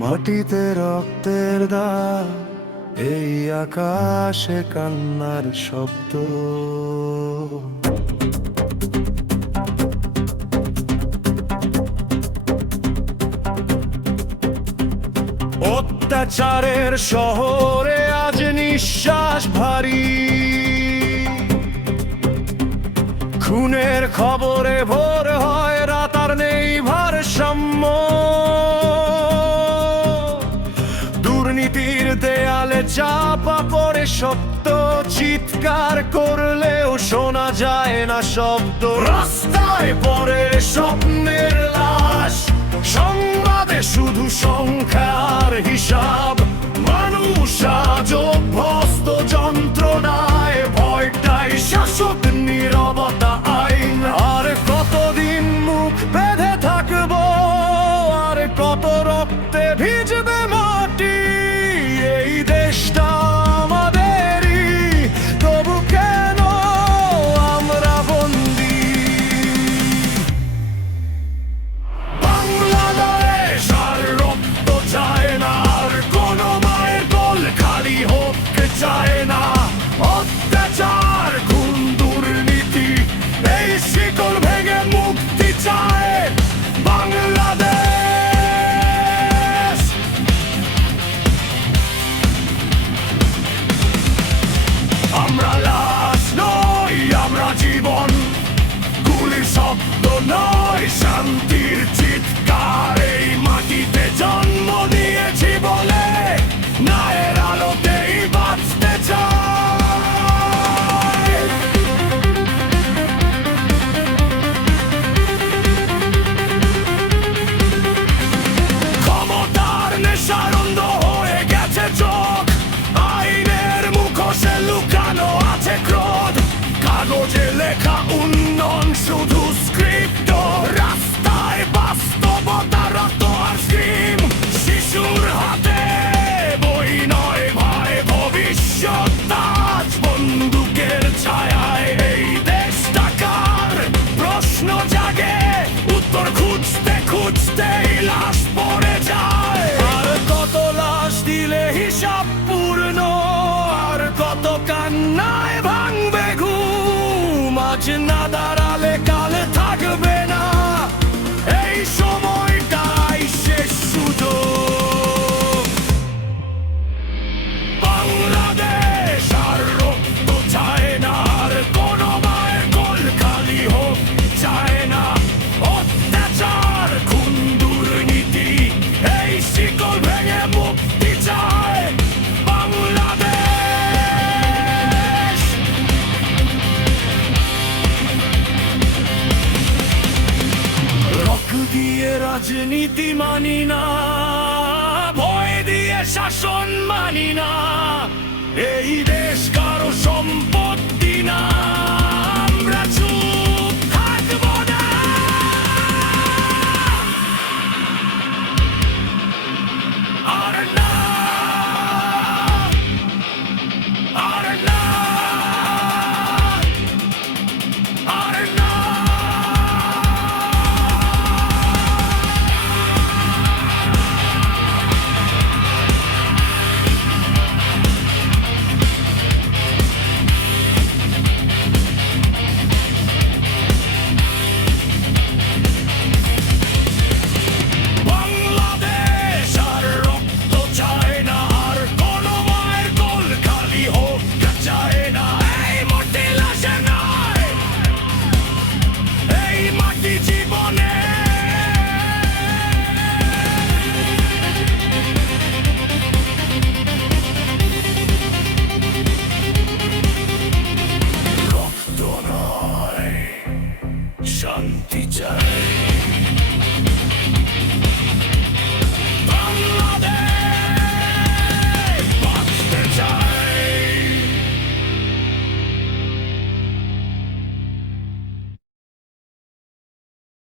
মাটিতে রক্তের দাগ, এই আকাশে কান্নার শব্দ। অত্যাচারের শহরে আজ নিঃশ্বাস ভারী, খুনের খবরে ভোর হয় রাত, আর নেই ভারসাম্য। দুর্নীতির দেয়ালে চাপা পড়ে সত্য, চিৎকার করলেও শোনা যায় না শব্দ। রাস্তায় পড়ে স্বপ্নের লাশ, সংবাদে শুধু সংখ্যার হিসাব। মানুষ আজ অভ্যস্ত যন্ত্রণায়, ভয়টাই শাসক, নীরবতা আইন। আর কতদিন মুখ বেঁধে থাকবো, আর কত রক্তে ভিজবে মাটি। এই দেশটা আমাদেরই, তবু কেন আমরা বন্দী? বাংলাদেশ আর রক্ত চায় না, আর কোনো মায়ের কোল খালি হোক চায় না। অত্যাচার, খুন, দুর্নীতি, এই শিকল ভেঙে মুক্তি চায় বাংলাদেশ। আমরা লাশ নই, আমরা জীবন, গুলির শব্দ নয়, শান্তির চিৎকার। এই মাটিতে জন্ম নিয়েছি বলে ন্যায়ের আলোতেই বাঁচতে চাই। ক্ষমতার নেশার অন্ধ হয়ে গেছে চোখ, আইনের মুখোশে লুকানো আছে ক্রোধ। কাগজে লেখা উন্নয়ন শুধু স্ক্রিপ্ট, রাস্তায় বাস্তবতা রত আর স্ক্রিম। শিশুর হাতে বই নয় ভাই, ভবিষ্যৎ আজ বন্দুকের ছায়ায়। এই দেশটা কার? প্রশ্ন জাগে, উত্তর খুঁজতে খুঁজতেই লাশ পড়ে যায়। আর কত লাশ দিলে হিসাব পূর্ণ, আর কত কান্নায় ভাঙবে ঘুম। আজ না দাঁড়ালে কাল থাকবে না, এই সময়টাই শেষ সুযোগ। বাংলাদেশ আর রক্ত চায় না, আর কোনো মায়ের কোল খালি হোক চায় না। অত্যাচার, খুন, দুর্নীতি, এই শিকল ভেঙে মুক্তি চায় বাংলাদেশ। রক দিয়ে রাজনীতি মানি না, ভয় দিয়ে শাসন মানি না। এই দেশ কারো সম্পত্তি না, আমরা চুপ থাকবো না। আর না